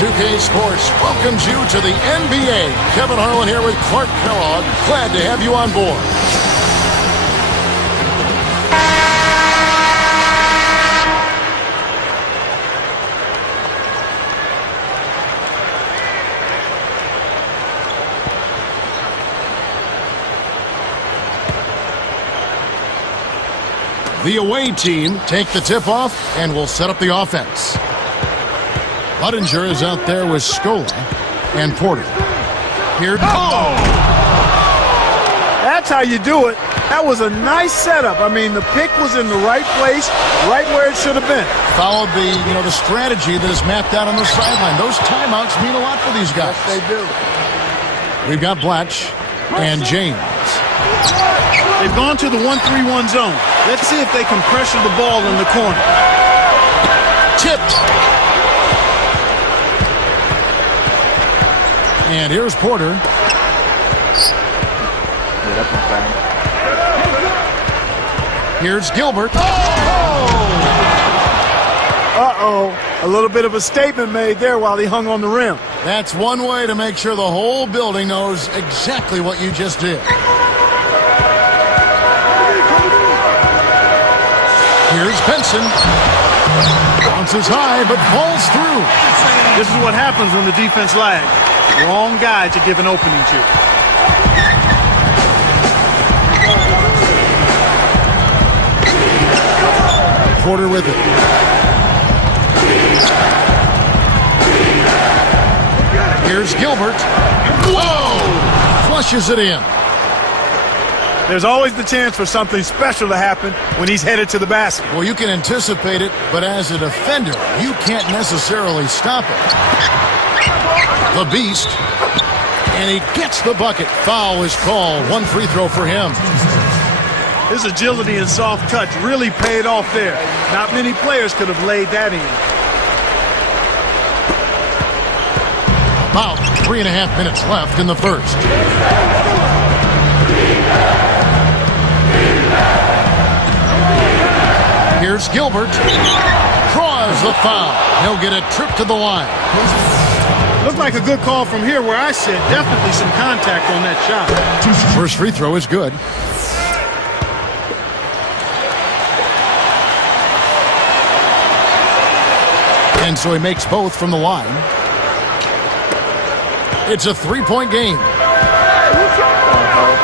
2K Sports welcomes you to the NBA. Kevin Harlan here with Clark Kellogg. Glad to have you on board. The away team take the tip-off and will set up the offense. Budinger is out there with Scola and Porter. Here. Oh! That's how you do it. That was a nice setup. I mean, the pick was in the right place, right where it should have been. Followed the strategy that is mapped out on the sideline. Those timeouts mean a lot for these guys. Yes, they do. We've got Blatch and James. They've gone to the 1-3-1 zone. Let's see if they can pressure the ball in the corner. Tipped. And here's Porter. Here's Gilbert. Uh-oh. A little bit of a statement made there while he hung on the rim. That's one way to make sure the whole building knows exactly what you just did. Here's Benson. Bounces high, but falls through. This is what happens when the defense lags. Wrong guy to give an opening to. Porter with it. Here's Gilbert. Whoa! Flushes it in. There's always the chance for something special to happen when he's headed to the basket. Well, you can anticipate it, but as a defender, you can't necessarily stop it. The Beast. And he gets the bucket. Foul is called. One free throw for him. His agility and soft touch really paid off there. Not many players could have laid that in. About 3.5 minutes left in the first. Here's Gilbert. Draws the foul. He'll get a trip to the line. Looked like a good call from here where I sit. Definitely some contact on that shot. First free throw is good. And so he makes both from the line. It's a three-point game.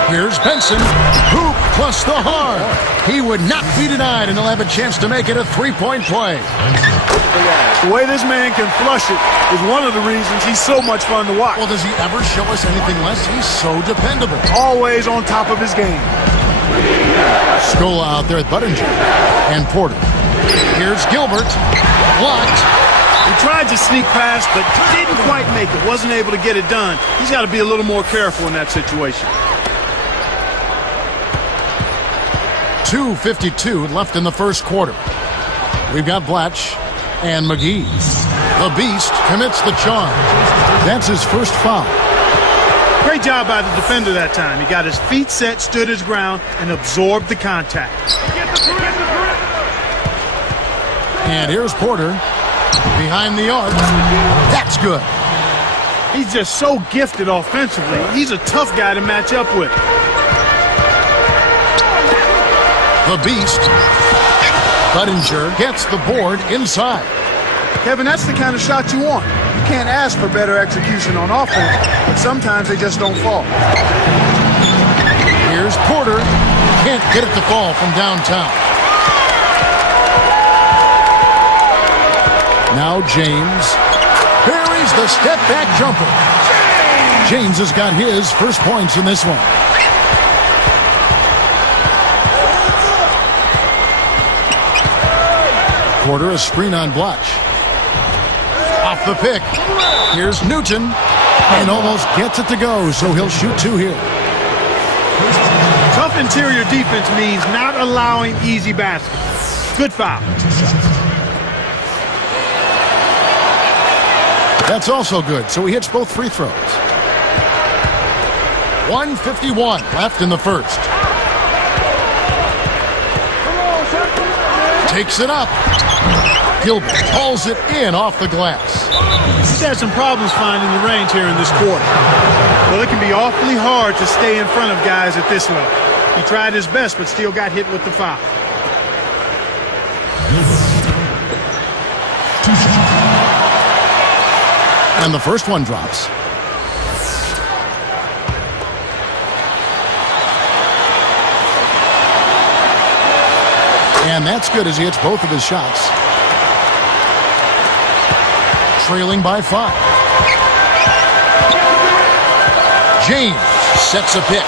Here's Benson. Hoop plus the hard. He would not be denied, and he'll have a chance to make it a three-point play. The way this man can flush it is one of the reasons he's so much fun to watch. Well, does he ever show us anything less? He's so dependable. Always on top of his game. Scola out there at Budinger and Porter. Here's Gilbert. Blocked. He tried to sneak past, but didn't quite make it. Wasn't able to get it done. He's got to be a little more careful in that situation. 2:52 left in the first quarter. We've got Blatch and McGee. The Beast commits the charge. That's his first foul. Great job by the defender that time. He got his feet set, stood his ground, and absorbed the contact. And here's Porter behind the arc. That's good. He's just so gifted offensively. He's a tough guy to match up with. The Beast. Budinger gets the board inside. Kevin, that's the kind of shot you want. You can't ask for better execution on offense, but sometimes they just don't fall. Here's Porter. Can't get it to fall from downtown. Now James. Buries the step-back jumper. James has got his first points in this one. Porter, a screen on Blatch. Off the pick. Here's Newton. And almost gets it to go, so he'll shoot two here. Tough interior defense means not allowing easy baskets. Good foul. That's also good, so he hits both free throws. 1:51 left in the first. Takes it up. Gilbert pulls it in off the glass. He's had some problems finding the range here in this quarter. Well, it can be awfully hard to stay in front of guys at this level. He tried his best, but still got hit with the foul. And the first one drops. And that's good as he hits both of his shots. Trailing by 5. James sets a pick.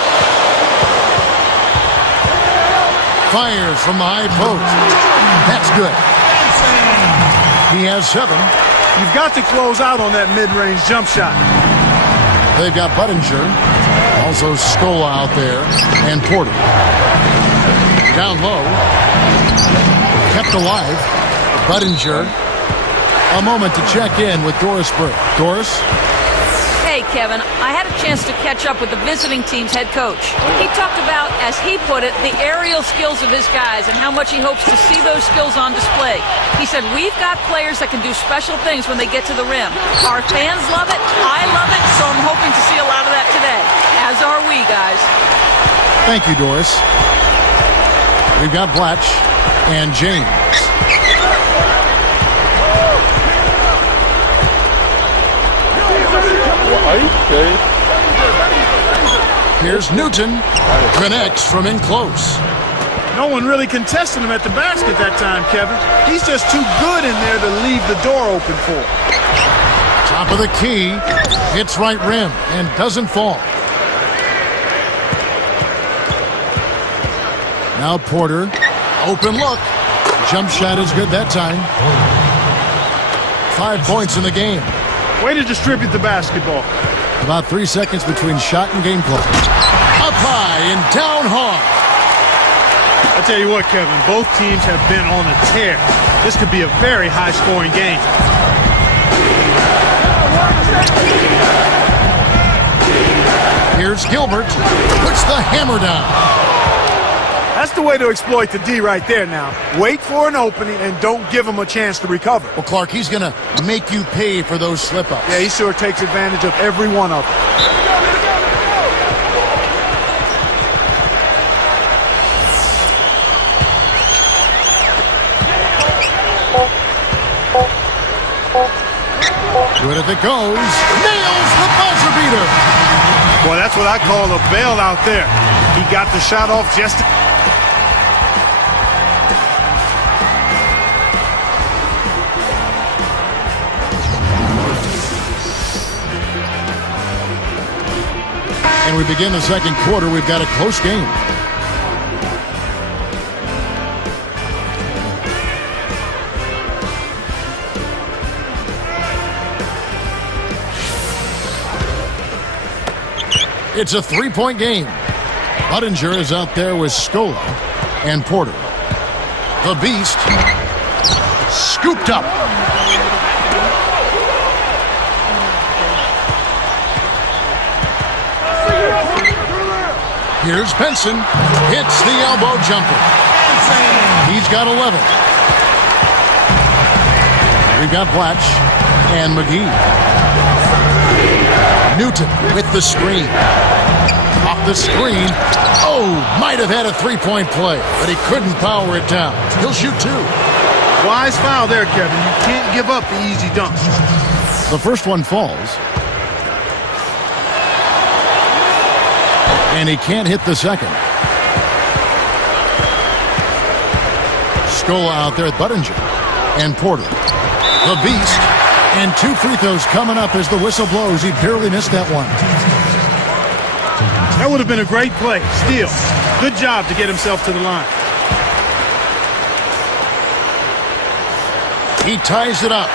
Fires from the high post. That's good. He has 7. You've got to close out on that mid-range jump shot. They've got Budinger, also Scola out there, and Porter. Down low. Kept alive. Budinger. A moment to check in with Doris Burke. Doris? Hey, Kevin, I had a chance to catch up with the visiting team's head coach. He talked about, as he put it, the aerial skills of his guys and how much he hopes to see those skills on display. He said, we've got players that can do special things when they get to the rim. Our fans love it, I love it, so I'm hoping to see a lot of that today. As are we, guys. Thank you, Doris. We've got Blatch and James. Here's Newton. Connects from in close. No one really contested him at the basket that time, Kevin. He's just too good in there to leave the door open for. Top of the key. Hits right rim and doesn't fall. Now Porter. Open look. Jump shot is good that time. 5 points in the game. Way to distribute the basketball. About 3 seconds between shot and game clock. Up high and down hard. I tell you what, Kevin, both teams have been on a tear. This could be a very high-scoring game. Here's Gilbert. Puts the hammer down. That's the way to exploit the D right there now. Wait for an opening and don't give him a chance to recover. Well, Clark, he's going to make you pay for those slip-ups. Yeah, he sure takes advantage of every one of them. Good if it goes. Nails the buzzer beater. Boy, that's what I call a bailout there. He got the shot off just... And we begin the second quarter. We've got a close game. It's a 3-point game. Budinger is out there with Scola and Porter. The Beast scooped up. Here's Benson. Hits the elbow jumper. He's got 11. We've got Blatch and McGee. Newton with the screen. Off the screen. Oh, might have had a 3-point play, but he couldn't power it down. He'll shoot 2. Wise foul there, Kevin. You can't give up the easy dunk. The first one falls. And he can't hit the second. Scola out there at Budinger. And Porter. The Beast. And 2 free throws coming up as the whistle blows. He barely missed that one. That would have been a great play. Still, good job to get himself to the line. He ties it up.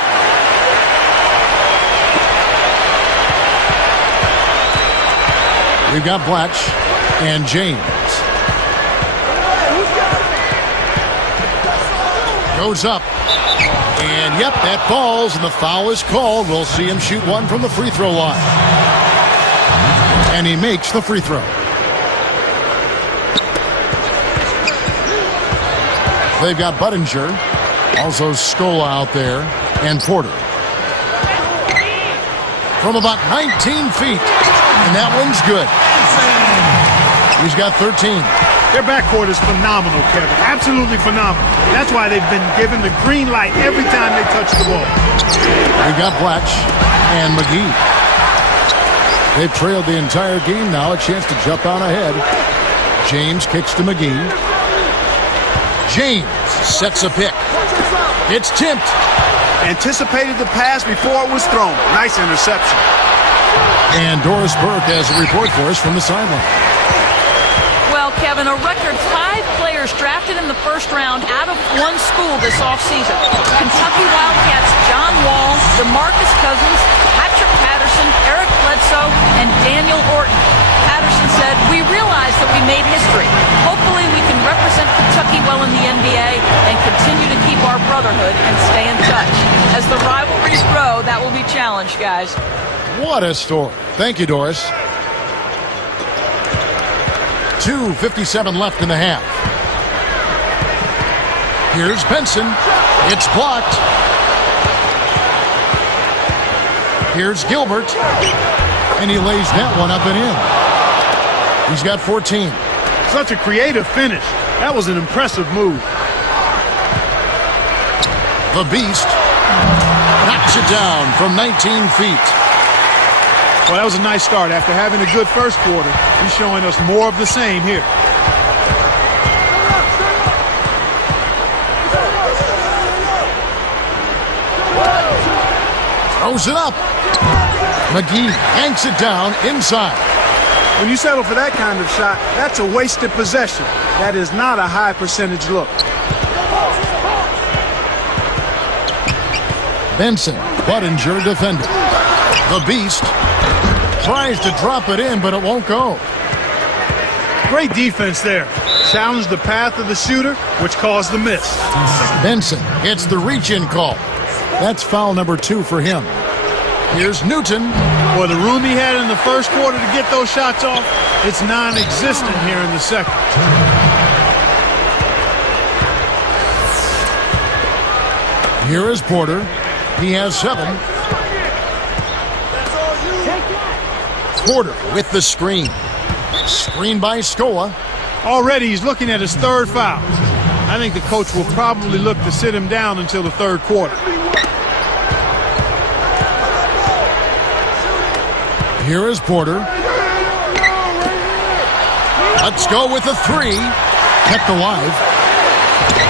We've got Blatch and James. Goes up. And, yep, that falls, and the foul is called. We'll see him shoot one from the free throw line. And he makes the free throw. They've got Budinger Also Scola out there and Porter. From about 19 feet. And that one's good. He's got 13. Their backcourt is phenomenal, Kevin. Absolutely phenomenal. That's why they've been given the green light every time they touch the ball. We got Blatch and McGee. They've trailed the entire game now. A chance to jump out ahead. James kicks to McGee. James sets a pick. It's tipped. Anticipated the pass before it was thrown. Nice interception. And Doris Burke has a report for us from the sideline. Well, Kevin, a record 5 players drafted in the first round out of one school this offseason. Kentucky Wildcats John Wall, DeMarcus Cousins, Patrick Patterson, Eric Bledsoe, and Daniel Orton. Patterson said, "We realize that we made history. Hopefully we can represent Kentucky well in the NBA and continue to keep our brotherhood and stay in touch. As the rivalries grow, that will be challenged, guys." What a story. Thank you, Doris. 2:57 left in the half. Here's Benson. It's blocked. Here's Gilbert. And he lays that one up and in. He's got 14. Such a creative finish. That was an impressive move. The Beast knocks it down from 19 feet. Well, that was a nice start. After having a good first quarter, he's showing us more of the same here. Throws it up. McGee yanks it down inside. When you settle for that kind of shot, that's a wasted possession. That is not a high percentage look. Benson, Budinger defender. The Beast tries to drop it in, but it won't go. Great defense there. Challenged the path of the shooter, which caused the miss. Benson hits the reach-in call. That's foul number 2 for him. Here's Newton. Well, the room he had in the first quarter to get those shots off, it's non-existent here in the second. Here is Porter. He has 7. Porter with the screen. Screen by Scola. Already he's looking at his third foul. I think the coach will probably look to sit him down until the third quarter. Here is Porter. Let's go with a 3. Kept alive.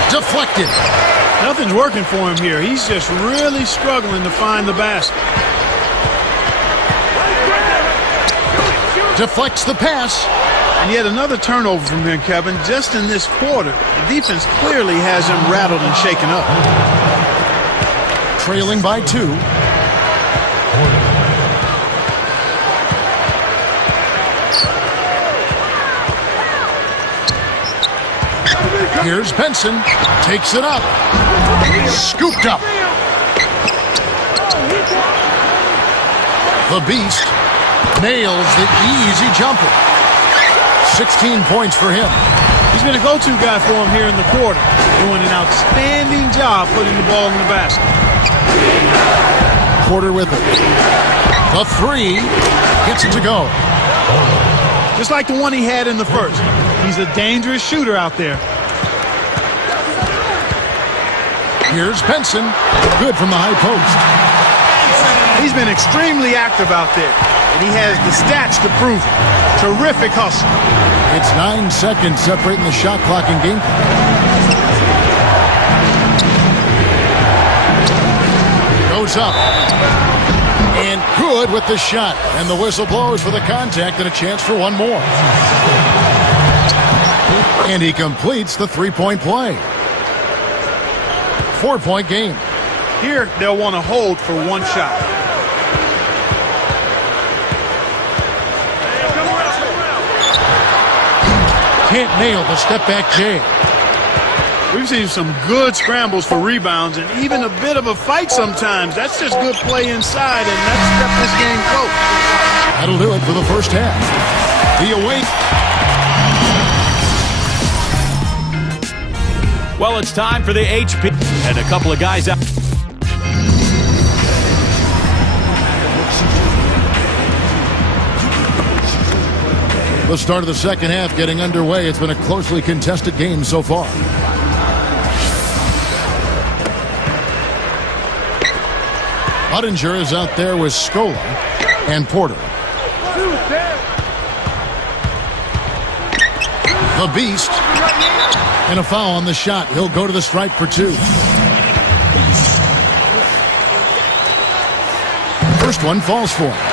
Deflected. Nothing's working for him here. He's just really struggling to find the basket. Deflects the pass. And yet another turnover from him, Kevin, just in this quarter. The defense clearly has him rattled and shaken up. Trailing by 2. Here's Benson. Takes it up. Scooped up. The Beast nails the easy jumper. 16 points for him. He's been a go-to guy for him here in the quarter, doing an outstanding job putting the ball in the basket. Porter with it. The 3 gets it to go. Just like the one he had in the first. He's a dangerous shooter out there. Here's Benson. Good from the high post. He's been extremely active out there, and he has the stats to prove it. Terrific hustle. It's 9 seconds separating the shot clock and game. Goes up. And good with the shot. And the whistle blows for the contact and a chance for one more. And he completes the 3-point play. 4-point game. Here, they'll want to hold for one shot. Can't nail the step-back J. We've seen some good scrambles for rebounds and even a bit of a fight sometimes. That's just good play inside, and that's kept this game close. That'll do it for the first half. The awake. Well, it's time for the HP. And a couple of guys out. The start of the second half getting underway. It's been a closely contested game so far. Budinger is out there with Scola and Porter. The Beast. And a foul on the shot. He'll go to the stripe for 2. First one falls for him.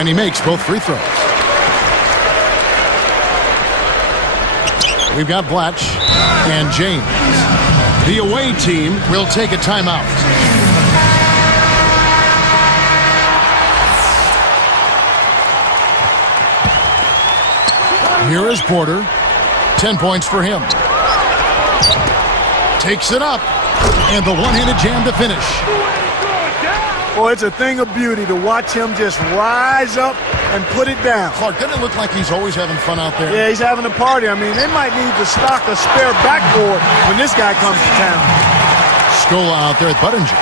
And he makes both free throws. We've got Blatch and James. The away team will take a timeout. Here is Porter. 10 points for him. Takes it up. And the one-handed jam to finish. Boy, it's a thing of beauty to watch him just rise up and put it down. Clark, doesn't it look like he's always having fun out there? Yeah, he's having a party. I mean, they might need to stock a spare backboard when this guy comes to town. Scola out there at Budinger.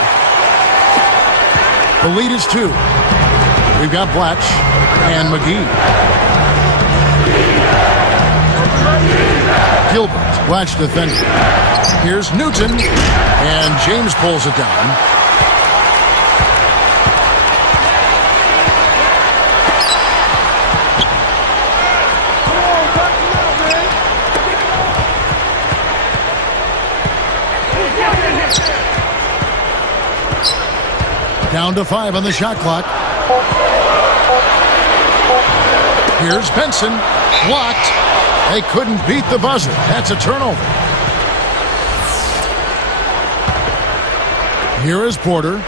The lead is 2. We've got Blatch and McGee. Gilbert, Blatch defending. Here's Newton, and James pulls it down. Down to 5 on the shot clock. Here's Benson. Blocked. They couldn't beat the buzzer. That's a turnover. Here is Porter.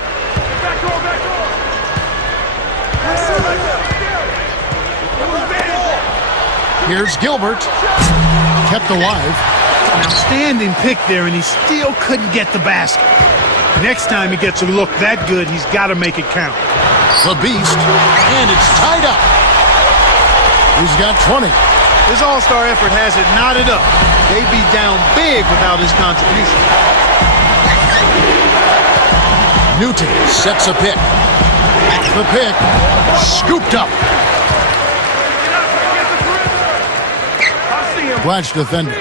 Here's Gilbert. Kept alive. An outstanding pick there, and he still couldn't get the basket. Next time he gets a look that good, he's got to make it count. The Beast, and it's tied up. He's got 20. His all-star effort has it knotted up. They'd be down big without his contribution. Newton sets a pick. The pick scooped up. Blatch defending.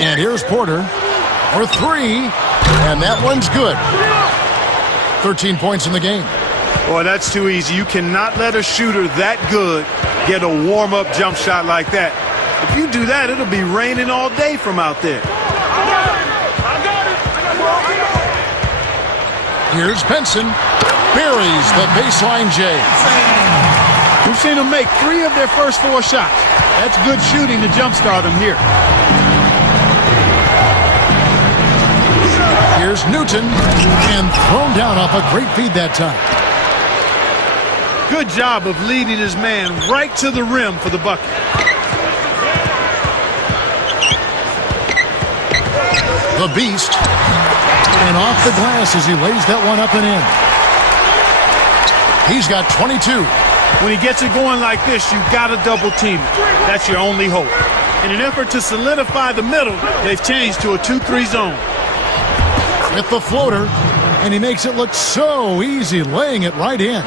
And here's Porter for 3, and that one's good. 13 points in the game. Boy, that's too easy. You cannot let a shooter that good get a warm-up jump shot like that. If you do that, it'll be raining all day from out there. Here's Benson. Buries the baseline J. We've seen them make 3 of their first 4 shots. That's good shooting to jumpstart them here. Here's Newton, and thrown down off a great feed that time. Good job of leading his man right to the rim for the bucket. The Beast, and off the glass as he lays that one up and in. He's got 22. When he gets it going like this, you've got to double team it. That's your only hope. In an effort to solidify the middle, they've changed to a 2-3 zone. With the floater, and he makes it look so easy, laying it right in.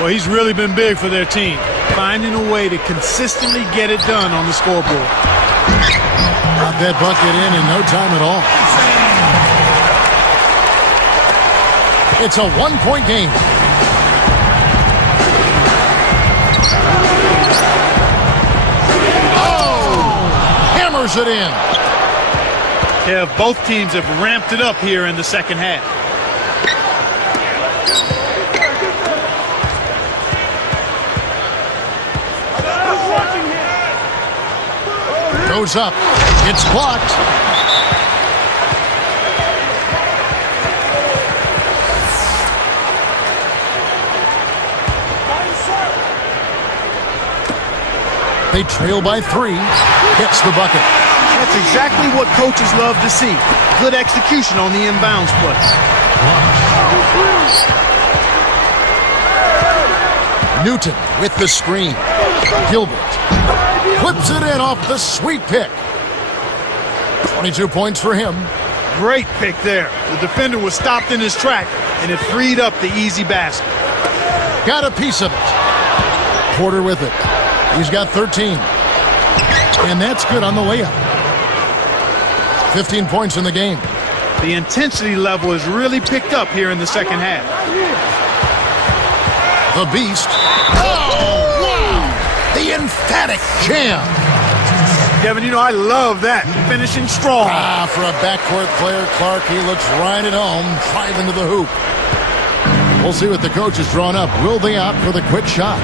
Well, he's really been big for their team, finding a way to consistently get it done on the scoreboard. Got that bucket in no time at all. It's a 1-point game. Oh! Hammers it in. Yeah, both teams have ramped it up here in the second half. Goes up. It's blocked. They trail by 3. Gets the bucket. That's exactly what coaches love to see. Good execution on the inbounds play. Newton with the screen. Gilbert whips it in off the sweep pick. 22 points for him. Great pick there. The defender was stopped in his track, and it freed up the easy basket. Got a piece of it. Porter with it. He's got 13. And that's good on the layup. 15 points in the game. The intensity level has really picked up here in the second half. The Beast. Oh, wow! The emphatic jam. Kevin, you know, I love that. Finishing strong. For a backcourt player, Clark, he looks right at home, driving to the hoop. We'll see what the coach has drawn up. Will they opt for the quick shot?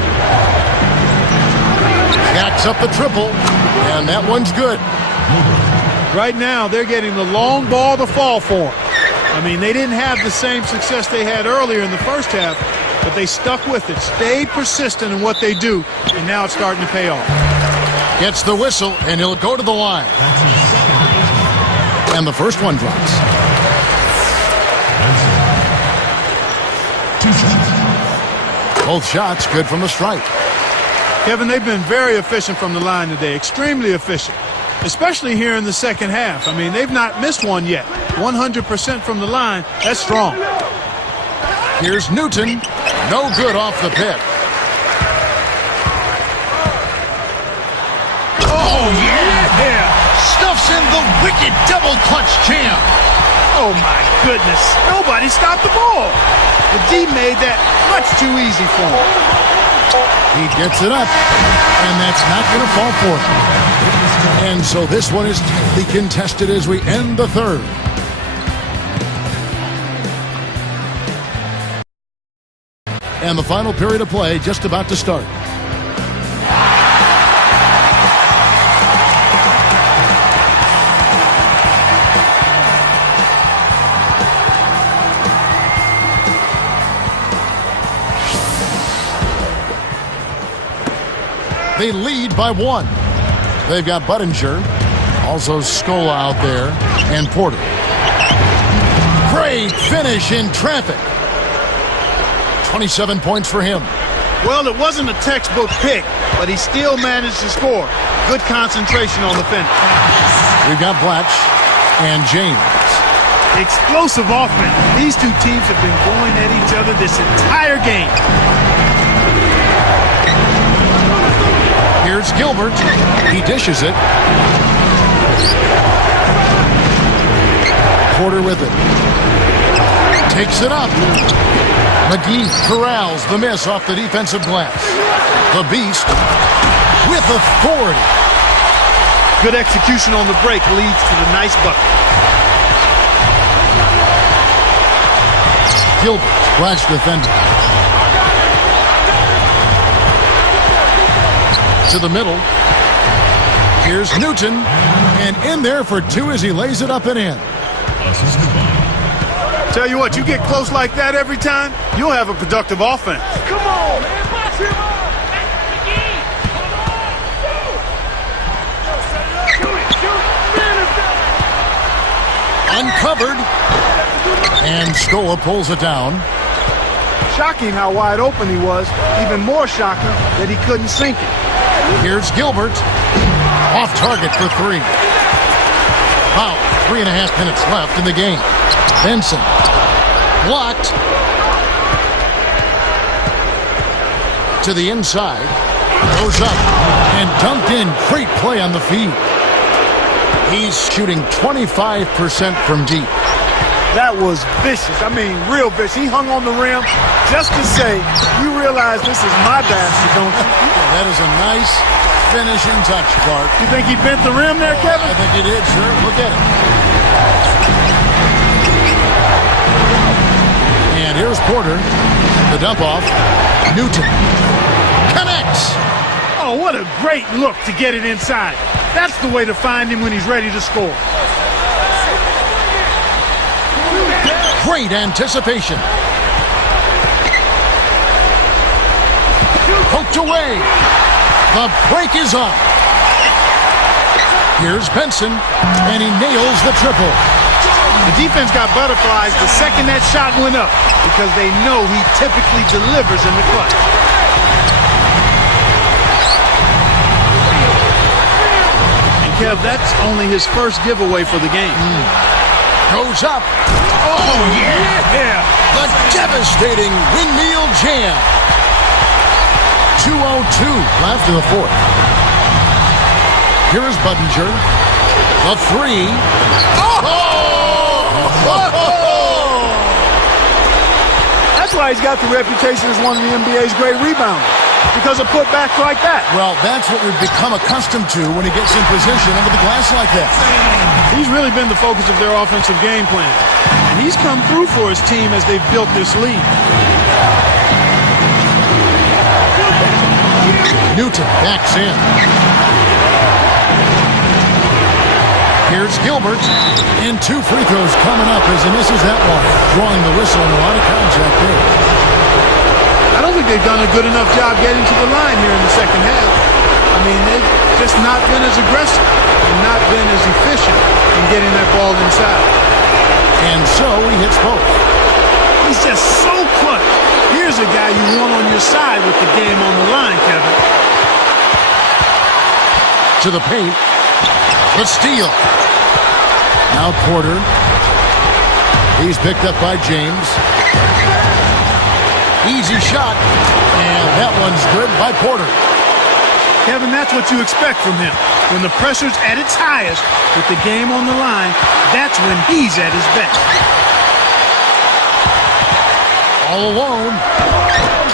Jacks up the triple, and that one's good. Right now, they're getting the long ball to fall for them. I mean, they didn't have the same success they had earlier in the first half, but they stuck with it, stayed persistent in what they do, and now it's starting to pay off. Gets the whistle, and he'll go to the line. And the first one drops. Both shots good from the strike. Kevin, they've been very efficient from the line today, extremely efficient, especially here in the second half. I mean, they've not missed one yet. 100% from the line, that's strong. Here's Newton. No good off the pick. Oh, yeah! Stuffs in the wicked double clutch jam. Oh, my goodness. Nobody stopped the ball. The D made that much too easy for him. He gets it up, and that's not going to fall for him. And so this one is tightly contested as we end the third. And the final period of play just about to start. They lead by 1. They've got Budinger, also Scola out there, and Porter. Great finish in traffic. 27 points for him. Well, it wasn't a textbook pick, but he still managed to score. Good concentration on the finish. We've got Blatch and James. Explosive offense. These two teams have been going at each other this entire game. Here's Gilbert. He dishes it. Porter with it. Takes it up. McGee corrals the miss off the defensive glass. The Beast with authority. Good execution on the break leads to the nice bucket. Gilbert, Blatch defender. To the middle. Here's Newton, and in there for 2 as he lays it up and in. Tell you what, you get close like that every time, you'll have a productive offense. Come on, man, box him up. Uncovered, and Scola pulls it down. Shocking how wide open he was. Even more shocking that he couldn't sink it. Here's Gilbert. Off target for 3. About 3.5 minutes left in the game. Benson. Blocked. To the inside. Goes up. And dumped in. Great play on the feed. He's shooting 25% from deep. That was vicious. I mean, real vicious. He hung on the rim just to say, you realize this is my basket, don't you? That is a nice finishing touch, Clark. You think he bent the rim there, Kevin? I think he did, sure. Look at it. And here's Porter. The dump off. Newton connects. Oh, what a great look to get it inside. That's the way to find him when he's ready to score. Great anticipation. Poked away. The break is on. Here's Benson, and he nails the triple. The defense got butterflies the second that shot went up because they know he typically delivers in the clutch. Kev, that's only his first giveaway for the game. Goes up. Oh, yeah! The devastating windmill jam. 2:02 left in the fourth. Here is Budinger. The three. That's why he's got the reputation as one of the NBA's great rebounders, because of putbacks like that. Well, that's what we've become accustomed to when he gets in position under the glass like that. He's really been the focus of their offensive game plan. And he's come through for his team as they've built this lead. Newton backs in. Here's Gilbert. And 2 free throws coming up as he misses that one. Drawing the whistle and a lot of contact there. I don't think they've done a good enough job getting to the line here in the second half. I mean, they've just not been as aggressive and not been as efficient in getting that ball inside. And so he hits both. He's just so clutch. Here's a guy you want on your side with the game on the line, Kevin. To the paint. The steal. Now Porter. He's picked up by James. Easy shot. And that one's good by Porter. Kevin, that's what you expect from him. When the pressure's at its highest, with the game on the line, that's when he's at his best. All alone.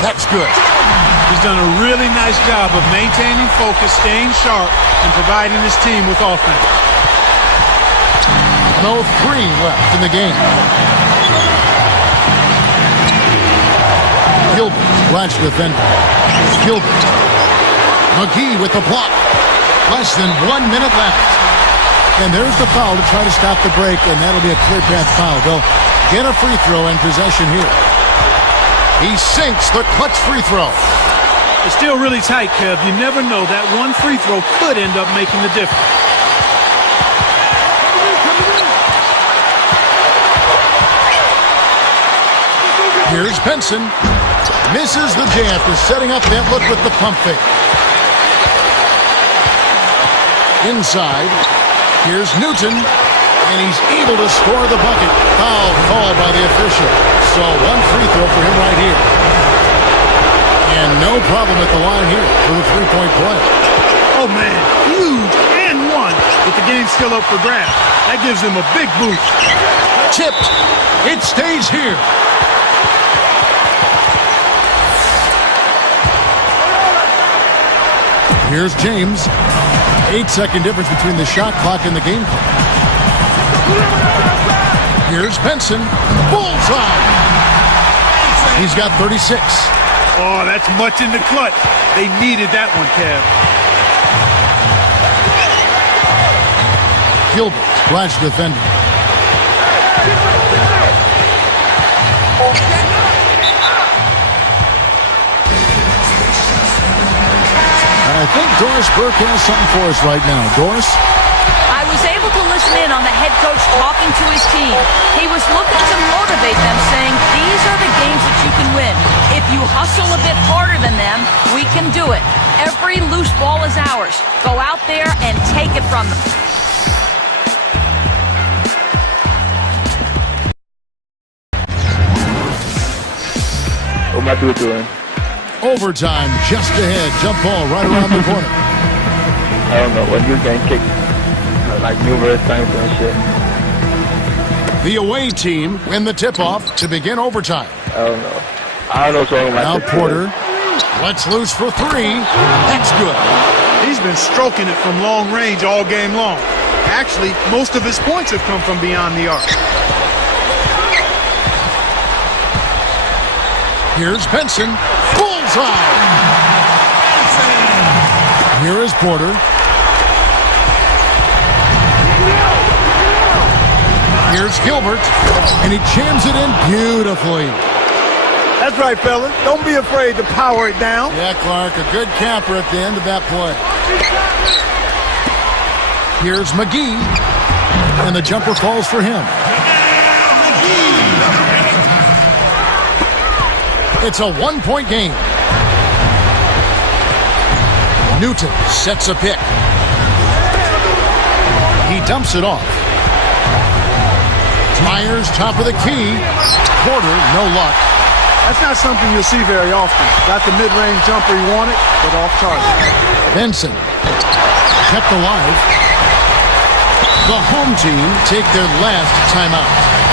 That's good. He's done a really nice job of maintaining focus, staying sharp, and providing his team with offense. 1:03 left in the game. Gilbert, watch defender. Gilbert. McGee with the block. Less than 1 minute left. And there's the foul to try to stop the break, and that'll be a clear path foul. They'll get a free throw and possession here. He sinks the clutch free throw. It's still really tight, Kev. You never know. That one free throw could end up making the difference. Here's Benson. Misses the jam after setting up that look with the pump fake. Inside. Here's Newton. And he's able to score the bucket. Foul called by the official. So one free throw for him right here. And no problem at the line here for the three-point play. Oh, man. Huge and one. With the game still up for grabs. That gives him a big boost. Tipped. It stays here. Here's James. 8-second difference between the shot clock and the game clock. Here's Benson. Bullseye. He's got 36. Oh, that's much in the clutch. They needed that one, Kev. Gilbert, flash defender. I think Doris Burke has something for us right now. Doris? I was able to listen in on the head coach talking to his team. He was looking to motivate them, saying, these are the games that you can win. If you hustle a bit harder than them, we can do it. Every loose ball is ours. Go out there and take it from them. What my dude doing? Overtime just ahead. Jump ball right around the corner. I don't know. When he was getting kicked like numerous times and shit. The away team win the tip-off to begin overtime. I don't know. I don't know what's wrong with my Now tip. Porter lets loose for three. That's good. He's been stroking it from long range all game long. Actually, most of his points have come from beyond the arc. Here's Benson. Bullseye. Here is Porter. Here's Gilbert. And he jams it in beautifully. That's right, fella. Don't be afraid to power it down. Yeah, Clark, a good capper at the end of that play. Here's McGee. And the jumper falls for him. It's a one-point game. Newton sets a pick. dumps it off. Myers, top of the key. Porter, no luck. That's not something you'll see very often. Got the mid-range jumper he wanted, but off target. Benson kept alive. The home team take their last timeout.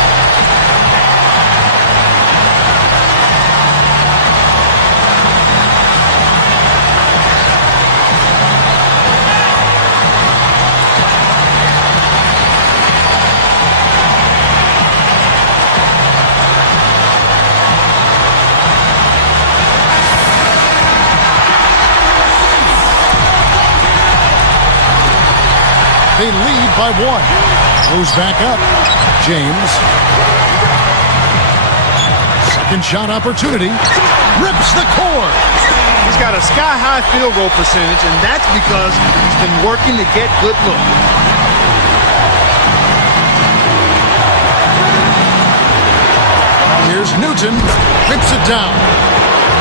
They lead by 1. Moves back up. James. Second shot opportunity. Rips the cord. He's got a sky-high field goal percentage, and that's because he's been working to get good looks. Here's Newton. Rips it down.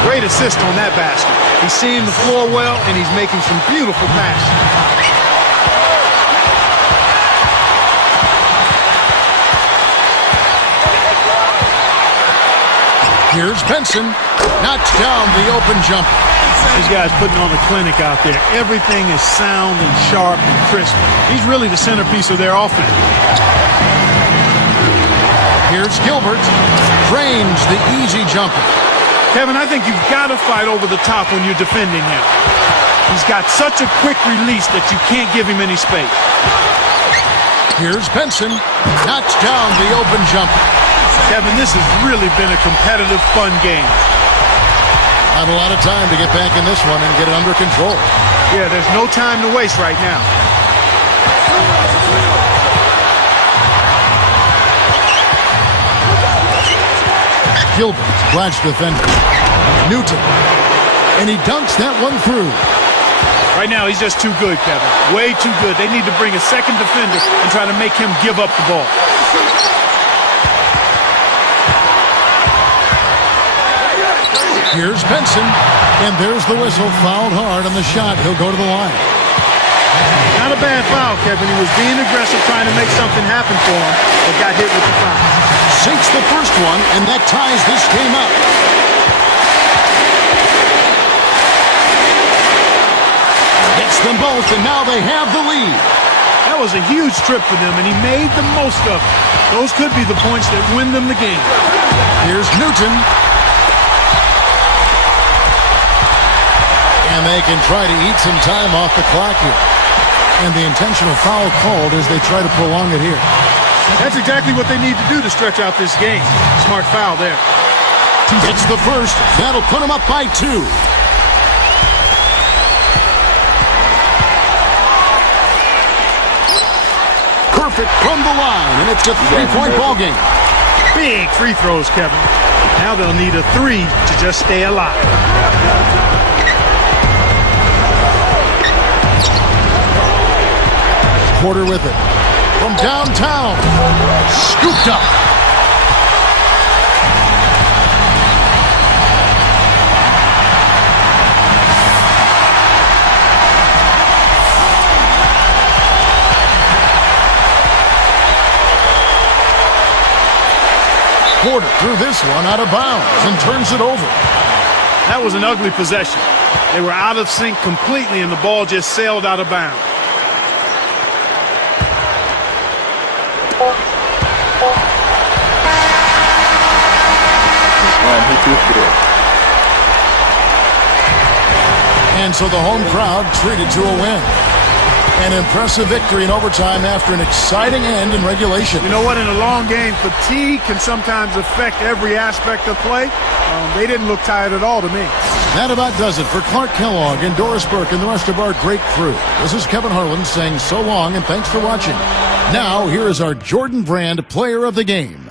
Great assist on that basket. He's seeing the floor well, and he's making some beautiful passes. Here's Benson. Knocks down the open jumper. These guys putting on a clinic out there. Everything is sound and sharp and crisp. He's really the centerpiece of their offense. Here's Gilbert. Drains the easy jumper. Kevin, I think you've got to fight over the top when you're defending him. He's got such a quick release that you can't give him any space. Here's Benson. Knocks down the open jumper. Kevin, this has really been a competitive, fun game. Not a lot of time to get back in this one and get it under control. Yeah, there's no time to waste right now. Gilbert, flash defender. Newton. And he dunks that one through. Right now, he's just too good, Kevin. Way too good. They need to bring a second defender and try to make him give up the ball. Here's Benson, and there's the whistle. Fouled hard on the shot. He'll go to the line. Not a bad foul, Kevin. He was being aggressive, trying to make something happen for him, but got hit with the foul. Sinks the first one, and that ties this game up. Gets them both, and now they have the lead. That was a huge trip for them, and he made the most of it. Those could be the points that win them the game. Here's Newton. And they can try to eat some time off the clock here. And the intentional foul called as they try to prolong it here. That's exactly what they need to do to stretch out this game. Smart foul there. It's the first. That'll put them up by 2. Perfect from the line, and it's a 3-point ball game. Big free throws, Kevin. Now they'll need a 3 to just stay alive. Porter with it. From downtown. Scooped up. Porter threw this one out of bounds and turns it over. That was an ugly possession. They were out of sync completely, and the ball just sailed out of bounds. And so the home crowd treated to a win. An impressive victory in overtime after an exciting end in regulation. You know what? In a long game, fatigue can sometimes affect every aspect of play. They didn't look tired at all to me. That about does it for Clark Kellogg and Doris Burke and the rest of our great crew. This is Kevin Harlan saying so long and thanks for watching. Now, here is our Jordan Brand Player of the Game.